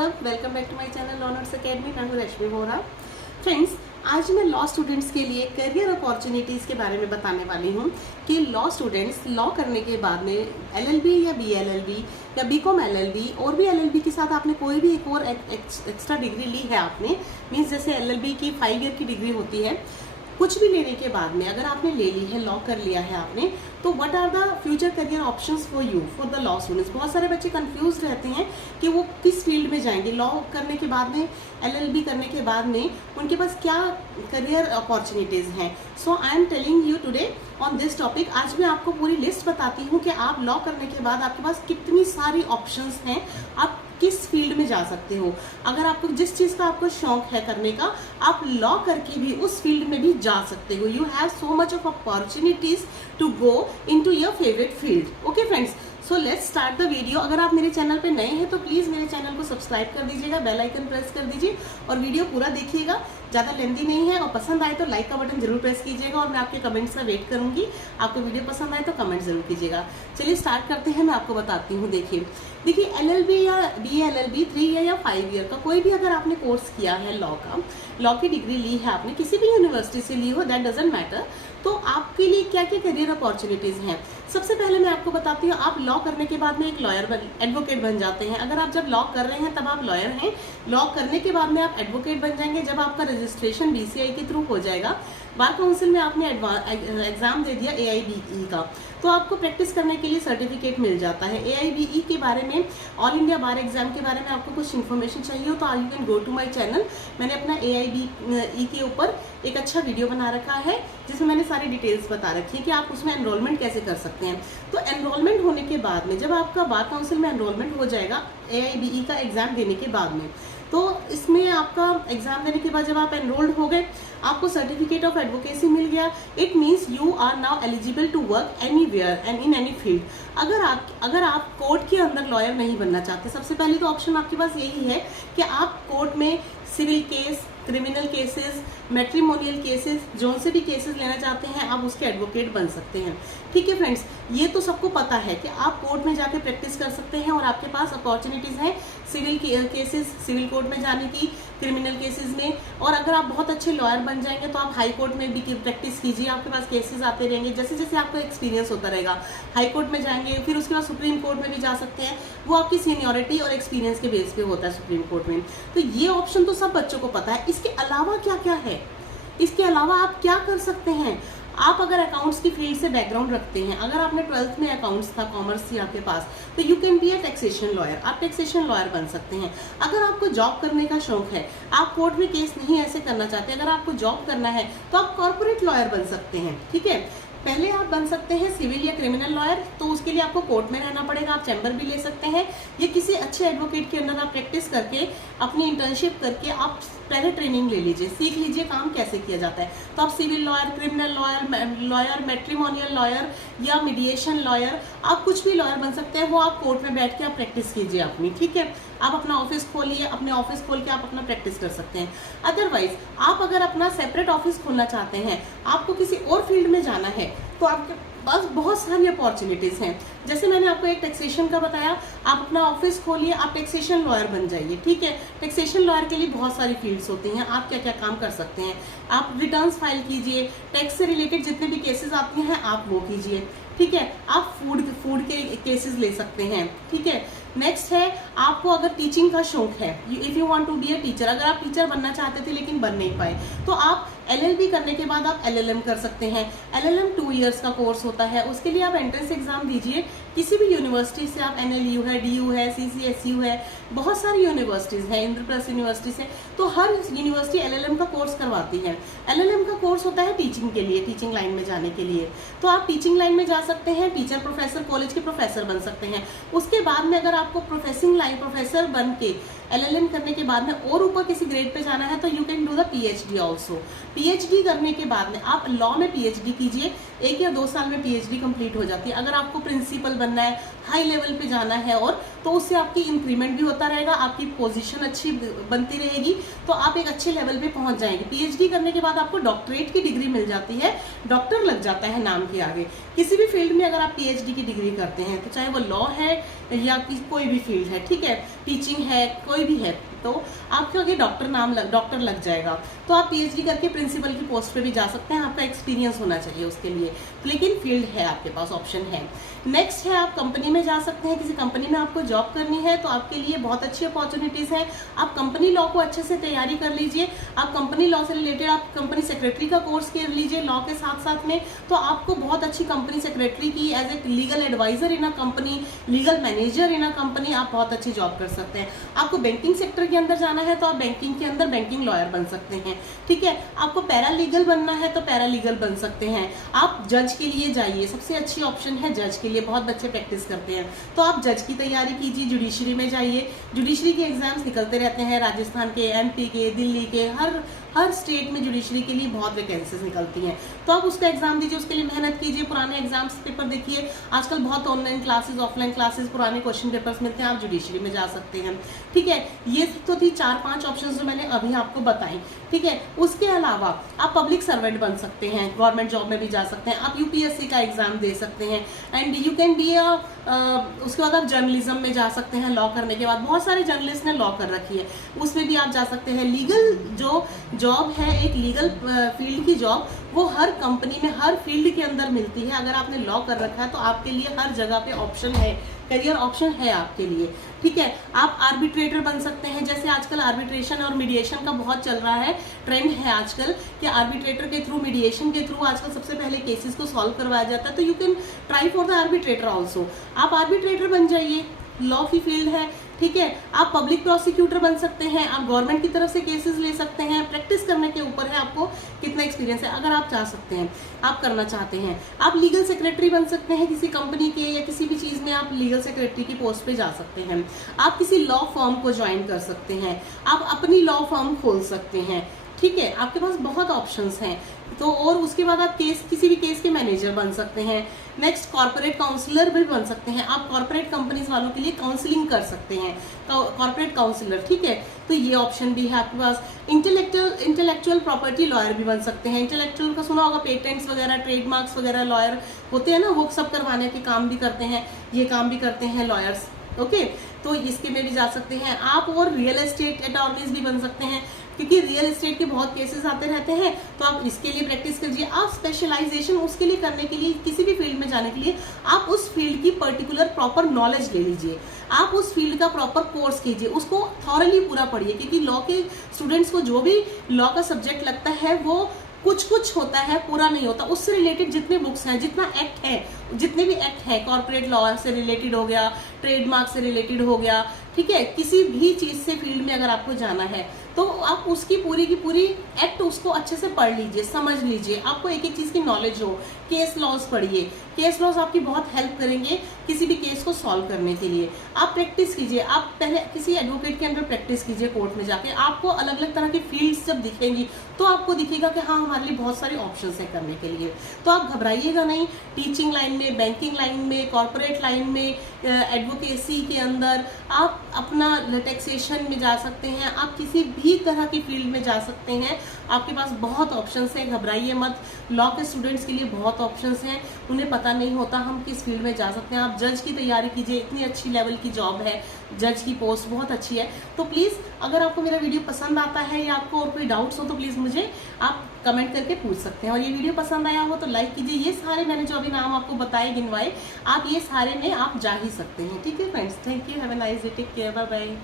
सब, welcome back to my channel law notes academy. मैं हूँ रश्मि वोरा। फ्रेंड्स, आज मैं लॉ स्टूडेंट्स के लिए करियर अपॉर्चुनिटीज़ के बारे में बताने वाली हूँ कि लॉ स्टूडेंट्स लॉ करने के बाद में LLB या BLLB या BCom LLB और भी LLB के साथ आपने कोई भी एक और एक्स्ट्रा डिग्री ली है, आपने मीन्स जैसे LLB की 5 ईयर की डिग्री होती है, कुछ भी लेने के बाद में अगर आपने ले ली है, लॉ कर लिया है आपने, तो what are the future career options for you for the law students. बहुत सारे बच्चे कंफ्यूज रहते हैं कि वो किस फील्ड में जाएंगे। लॉ करने के बाद में, LLB करने के बाद में उनके पास क्या करियर अपॉर्चुनिटीज़ हैं। So I am telling you today on this topic. आज मैं आपको पूरी लिस्ट बताती हूँ कि आप लॉ करने के बाद आपके पास कितनी सारी ऑप्शंस हैं, आप किस फील्ड में जा सकते हो। अगर आपको जिस चीज़ का आपको शौक है करने का, आप लॉ करके भी उस फील्ड में भी जा सकते हो। You have so much of opportunities to go into your favourite field. Okay friends, so let's start the video. अगर आप मेरे चैनल पे नए हैं तो प्लीज़ मेरे चैनल को सब्सक्राइब कर दीजिएगा, बेल आइकन प्रेस कर दीजिए और वीडियो पूरा देखिएगा। ज़्यादा लेंथी नहीं है और पसंद आए तो लाइक का बटन जरूर प्रेस कीजिएगा और मैं आपके कमेंट्स का वेट करूंगी। आपको वीडियो पसंद आए तो कमेंट जरूर कीजिएगा। चलिए स्टार्ट करते हैं, मैं आपको बताती हूँ। देखिए LLB या BLLB 3 ईयर या 5 ईयर का कोई भी अगर आपने कोर्स किया है लॉ का, लॉ की डिग्री ली है आपने, किसी भी यूनिवर्सिटी से ली हो, दैट डजंट मैटर, तो आपके लिए क्या क्या करियर अपॉर्चुनिटीज़ हैं। सबसे पहले मैं आपको बताती हूँ, आप लॉ करने के बाद में एक एडवोकेट बन जाते हैं। अगर आप जब लॉ कर रहे हैं तब आप लॉयर हैं, लॉ करने के बाद में आप एडवोकेट बन जाएंगे। जब आपका रजिस्ट्रेशन BCI के थ्रू हो जाएगा, बार काउंसिल में आपने एग्जाम दे दिया AIBE का, तो आपको प्रैक्टिस करने के लिए सर्टिफिकेट मिल जाता है। AIBE के बारे में, ऑल इंडिया बार एग्जाम के बारे में आपको कुछ इन्फॉर्मेशन चाहिए हो तो you can go to my channel. मैंने अपना AIBE के ऊपर एक अच्छा वीडियो बना रखा है जिसमें मैंने सारी डिटेल्स बता रखी है कि आप उसमें एनरोलमेंट कैसे कर सकते हैं। तो एनरोलमेंट होने के बाद में, जब आपका बार काउंसिल में एनरोलमेंट हो जाएगा AIBE का एग्जाम देने के बाद में, तो इसमें आपका एग्जाम देने के बाद जब आप एनरोल्ड हो गए, आपको सर्टिफिकेट ऑफ एडवोकेसी मिल गया। It means you are now eligible to work anywhere and in any field. अगर आप कोर्ट के अंदर लॉयर नहीं बनना चाहते, सबसे पहले तो ऑप्शन आपके पास यही है कि आप कोर्ट में civil case, criminal cases, matrimonial cases, जो से भी केसेस लेना चाहते हैं, आप उसके एडवोकेट बन सकते हैं। ठीक है फ्रेंड्स, ये तो सबको पता है कि आप कोर्ट में जाके प्रैक्टिस कर सकते हैं और आपके पास अपॉर्चुनिटीज़ हैं सिविल केसेस, सिविल कोर्ट में जाने की, क्रिमिनल केसेस में। और अगर आप बहुत अच्छे लॉयर बन जाएंगे तो आप हाई कोर्ट में भी प्रैक्टिस कीजिए, आपके पास केसेस आते रहेंगे। जैसे जैसे आपका एक्सपीरियंस होता रहेगा, हाई कोर्ट में जाएंगे, फिर उसके बाद सुप्रीम कोर्ट में भी जा सकते हैं। वो आपकी सीनियरिटी और एक्सपीरियंस के बेस पे होता है सुप्रीम कोर्ट में। तो ये ऑप्शन तो सब बच्चों को पता है। इसके अलावा क्या क्या है, इसके अलावा आप क्या कर सकते हैं। आप अगर अकाउंट्स की फील्ड से बैकग्राउंड रखते हैं, अगर आपने 12th में अकाउंट्स था, कॉमर्स थी आपके पास, तो you can be a taxation lawyer. आप टैक्सेशन लॉयर बन सकते हैं। अगर आपको जॉब करने का शौक है, आप कोर्ट में केस नहीं ऐसे करना चाहते, अगर आपको जॉब करना है तो आप कॉर्पोरेट लॉयर बन सकते हैं। ठीक है, पहले आप बन सकते हैं सिविल या क्रिमिनल लॉयर, तो उसके लिए आपको कोर्ट में रहना पड़ेगा। आप चैम्बर भी ले सकते हैं या किसी अच्छे एडवोकेट के अंदर आप प्रैक्टिस करके, अपनी इंटर्नशिप करके आप पहले ट्रेनिंग ले लीजिए, सीख लीजिए काम कैसे किया जाता है। तो आप civil lawyer, criminal lawyer, matrimonial lawyer या मीडिएशन लॉयर, आप कुछ भी लॉयर बन सकते हैं। वो आप कोर्ट में बैठ के आप प्रैक्टिस कीजिए अपनी। ठीक है, आप अपना ऑफिस खोलिए, अपने ऑफिस खोल के आप अपना प्रैक्टिस कर सकते हैं। अदरवाइज आप अगर अपना सेपरेट ऑफिस खोलना चाहते हैं, आपको किसी और फील्ड में जाना है, तो आपके पास बहुत सारी अपॉर्चुनिटीज़ हैं। जैसे मैंने आपको एक टैक्सेशन का बताया, आप अपना ऑफिस खोलिए, आप टैक्सेशन लॉयर बन जाइए। ठीक है, टैक्सेशन लॉयर के लिए बहुत सारी फील्ड्स होती हैं। आप क्या क्या काम कर सकते हैं, आप रिटर्न्स फाइल कीजिए, टैक्स से रिलेटेड जितने भी केसेस आते हैं आप वो कीजिए। ठीक है, आप फूड के केसेस ले सकते हैं। ठीक है, नेक्स्ट है, आपको अगर टीचिंग का शौक है, if you want to be a teacher, अगर आप टीचर बनना चाहते थे लेकिन बन नहीं पाए, तो आप LLB करने के बाद आप LLM कर सकते हैं। LLM 2 इयर्स का कोर्स होता है, उसके लिए आप एंट्रेंस एग्जाम दीजिए। किसी भी यूनिवर्सिटी से, आप NLU है, DU है, CCSU है, बहुत सारी यूनिवर्सिटीज़ हैं, इंद्रप्रस्थ यूनिवर्सिटी से, तो हर यूनिवर्सिटी LLM का कोर्स करवाती है। LLM का कोर्स होता है टीचिंग के लिए, टीचिंग लाइन में जाने के लिए। तो आप टीचिंग लाइन में जा सकते हैं, टीचर, प्रोफेसर, कॉलेज के प्रोफेसर बन सकते हैं। उसके बाद में अगर आपको प्रोफेसर बन के LLM करने के बाद में और ऊपर किसी ग्रेड पे जाना है, तो you can do the PhD also. PhD करने के बाद में आप लॉ में PhD कीजिए, 1 या 2 साल में PhD कंप्लीट हो जाती है। अगर आपको प्रिंसिपल बनना है, हाई लेवल पे जाना है, और तो उससे आपकी इंक्रीमेंट भी होता रहेगा, आपकी पोजीशन अच्छी बनती रहेगी, तो आप एक अच्छे लेवल पे पहुंच जाएंगे। PhD करने के बाद आपको डॉक्टरेट की डिग्री मिल जाती है, डॉक्टर लग जाता है नाम के आगे। किसी भी फील्ड में अगर आप PhD की डिग्री करते हैं, तो चाहे वो लॉ है या कोई भी फील्ड है, ठीक है, टीचिंग है, कोई कोई भी है तो आपका आगे डॉक्टर लग जाएगा, तो आप पीएचडी करके प्रिंसिपल की पोस्ट पे भी जा सकते हैं। आपका एक्सपीरियंस होना चाहिए उसके लिए, लेकिन फील्ड है आपके पास, ऑप्शन है। नेक्स्ट है आप कंपनी में जा सकते हैं, किसी कंपनी में आपको जॉब करनी है तो आपके लिए बहुत अच्छी अपॉर्चुनिटीज़ हैं। आप कंपनी लॉ को अच्छे से तैयारी कर लीजिए, आप कंपनी लॉ से रिलेटेड आप कंपनी सेक्रेटरी का कोर्स कर लीजिए लॉ के साथ साथ में, तो आपको बहुत अच्छी कंपनी सेक्रेटरी की as a legal adviser in a company, legal manager in a company आप बहुत अच्छी जॉब कर सकते हैं। आपको बैंकिंग सेक्टर के अंदर जाना है तो आप बैंकिंग के अंदर बैंकिंग लॉयर बन सकते हैं, ठीक है। आपको पैरालीगल बनना है तो पैरालीगल बन सकते हैं। आप जज के लिए जाइए, सबसे अच्छी ऑप्शन है जज के लिए, बहुत बच्चे प्रैक्टिस करते हैं, तो आप जज की तैयारी कीजिए। जुडिशरी में जाइए, जुडिशरी के एग्जाम्स निकलते रहते हैं, राजस्थान के, एमपी के, दिल्ली के, हर स्टेट में जुडिशरी के लिए बहुत वैकेंसीज निकलती हैं, तो आप उसका एग्जाम दीजिए, उसके लिए मेहनत कीजिए, पुराने एग्जाम्स पेपर देखिए। आजकल बहुत ऑनलाइन क्लासेस, ऑफलाइन क्लासेस, पुराने क्वेश्चन पेपर्स मिलते हैं, आप जुडिशरी में जा सकते हैं, ठीक है। ये तो थी 4-5 ऑप्शन जो मैंने अभी आपको बताई, ठीक है। उसके अलावा आप पब्लिक सर्वेंट बन सकते हैं, गवर्नमेंट जॉब में भी जा सकते हैं, आप यूपीएससी का एग्जाम दे सकते हैं, एंड यू कैन बी उसके बाद आप जर्नलिज्म में जा सकते हैं। लॉ करने के बाद बहुत सारे जर्नलिस्ट ने लॉ कर रखी है, उसमें भी आप जा सकते हैं। लीगल जो जॉब है, एक लीगल फील्ड की जॉब, वो हर कंपनी में, हर फील्ड के अंदर मिलती है। अगर आपने लॉ कर रखा है तो आपके लिए हर जगह पे ऑप्शन है, करियर ऑप्शन है आपके लिए, ठीक है। आप आर्बिट्रेटर बन सकते हैं, जैसे आजकल आर्बिट्रेशन और मीडिएशन का बहुत चल रहा है, ट्रेंड है आजकल कि आर्बिट्रेटर के थ्रू, मीडिएशन के थ्रू आजकल सबसे पहले केसेस को सॉल्व करवाया जाता है, तो you can try for the arbitrator also. आप आर्बिट्रेटर बन जाइए, लॉ की फील्ड है, ठीक है। आप पब्लिक प्रोसिक्यूटर बन सकते हैं, आप गवर्नमेंट की तरफ से केसेस ले सकते हैं। प्रैक्टिस करने के ऊपर है आपको कितना एक्सपीरियंस है, अगर आप चाह सकते हैं, आप करना चाहते हैं। आप लीगल सेक्रेटरी बन सकते हैं किसी कंपनी के, या किसी भी चीज़ में आप लीगल सेक्रेटरी की पोस्ट पे जा सकते हैं। आप किसी लॉ फर्म को ज्वाइन कर सकते हैं, आप अपनी लॉ फर्म खोल सकते हैं, ठीक है। आपके पास बहुत ऑप्शंस हैं, तो और उसके बाद आप किसी भी केस के मैनेजर बन सकते हैं। नेक्स्ट कॉर्पोरेट काउंसलर भी बन सकते हैं, आप कॉर्पोरेट कंपनीज वालों के लिए काउंसलिंग कर सकते हैं, कॉर्पोरेट काउंसलर, ठीक है। तो ये ऑप्शन भी है आपके पास। इंटेलेक्चुअल प्रॉपर्टी लॉयर भी बन सकते हैं। इंटेलेक्चुअल का सुना होगा, पेटेंट्स वगैरह, ट्रेडमार्क्स वगैरह लॉयर होते हैं ना, वो सब करवाने के काम भी करते हैं, ये काम भी करते हैं लॉयर्स, ओके। तो इसके में भी जा सकते हैं आप। और रियल एस्टेट अटॉर्नीज भी बन सकते हैं, क्योंकि रियल एस्टेट के बहुत केसेस आते रहते हैं, तो आप इसके लिए प्रैक्टिस कीजिए। आप स्पेशलाइजेशन उसके लिए करने के लिए, किसी भी फील्ड में जाने के लिए आप उस फील्ड की पर्टिकुलर प्रॉपर नॉलेज ले लीजिए, आप उस फील्ड का प्रॉपर कोर्स कीजिए, उसको थॉरली पूरा पढ़िए, क्योंकि लॉ के स्टूडेंट्स को जो भी लॉ का सब्जेक्ट लगता है वो कुछ होता है, पूरा नहीं होता। उससे रिलेटेड जितने बुक्स हैं, जितना एक्ट है, जितने भी एक्ट है, कॉर्पोरेट लॉ से रिलेटेड हो गया, ट्रेडमार्क से रिलेटेड हो गया, ठीक है। किसी भी चीज से फील्ड में अगर आपको जाना है तो आप उसकी पूरी की पूरी एक्ट उसको अच्छे से पढ़ लीजिए, समझ लीजिए, आपको एक एक चीज की नॉलेज हो। केस लॉज पढ़िए, केस लॉज आपकी बहुत हेल्प करेंगे किसी भी केस को सॉल्व करने के लिए। आप प्रैक्टिस कीजिए, आप पहले किसी एडवोकेट के अंदर प्रैक्टिस कीजिए, कोर्ट में जाके आपको अलग अलग तरह की फील्ड्स जब दिखेंगी तो आपको दिखेगा कि हाँ, हमारे लिए बहुत सारे ऑप्शंस हैं करने के लिए। तो आप घबराइएगा नहीं, टीचिंग लाइन में, बैंकिंग लाइन में, कॉर्पोरेट लाइन में, एडवोकेसी के अंदर आप अपना टैक्सेशन में जा सकते हैं, आप किसी भी तरह की फील्ड में जा सकते हैं। आपके पास बहुत ऑप्शंस हैं, घबराइए मत। लॉ के स्टूडेंट्स के लिए बहुत ऑप्शंस हैं, उन्हें पता नहीं होता हम किस फील्ड में जा सकते हैं। आप जज की तैयारी कीजिए, इतनी अच्छी लेवल की जॉब है, जज की पोस्ट बहुत अच्छी है। तो प्लीज़ अगर आपको मेरा वीडियो पसंद आता है या आपको और कोई डाउट्स हो तो प्लीज़ मुझे आप कमेंट करके पूछ सकते हैं। और ये वीडियो पसंद आया हो तो लाइक कीजिए। ये सारे मैंने जो अभी नाम आपको बताए, गिनवाए, आप ये सारे में आप जा ही सकते हैं, ठीक है friends. Thank you, have a nice day, take care, bye bye.